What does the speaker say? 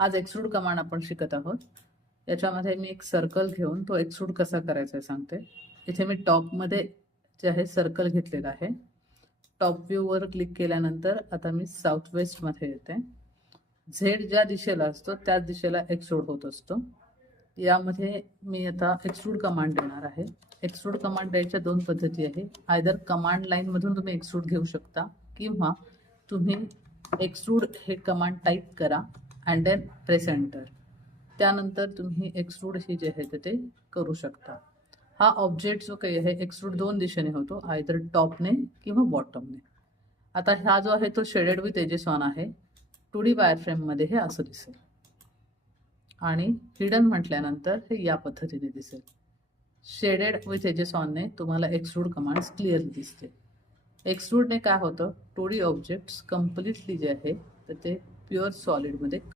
आज extrude command आपण शिकत आहोत. याच्यामध्ये मी एक सर्कल घेऊन तो एक्सट्रूड कसा करायचा सांगते. इथे मी टॉपमध्ये जे आहे सर्कल घेतलेला आहे. टॉप व्ह्यूवर क्लिक केल्यानंतर आता मी साऊथ वेस्टमध्ये येते. झेड ज्या दिशेला असतो त्याच दिशेला एक्सट्रूड होत असतो. यामध्ये मी आता एक्सट्रूड कमांड देणार आहे. एक्सट्रूड कमांड द्यायच्या दोन पद्धती आहे. आयदर कमांड लाईनमधून तुम्ही एक्सट्रूड घेऊ शकता किंवा तुम्ही एक्सट्रूड हे कमांड टाईप करा अँड देन प्रेस एंटर. त्यानंतर तुम्ही एक्सट्रूड ही जे आहे ते करू शकता. हा ऑब्जेक्ट जो काही आहे एक्सट्रूड दोन दिशेने होतो, आयदर टॉपने किंवा बॉटमने. आता हा जो आहे तो शेडेड विथ एजेस ऑन आहे. 2D वायरफ्रेममध्ये हे असं दिसेल आणि हिडन म्हटल्यानंतर हे या पद्धतीने दिसेल. शेडेड विथ एजेस ऑनने तुम्हाला एक्सट्रूड कमांड्स क्लिअरली दिसते. एक्सट्रूडने काय होतं, 2D ऑब्जेक्ट्स कम्प्लिटली जे आहे तर ते प्युअर सॉलिडमध्ये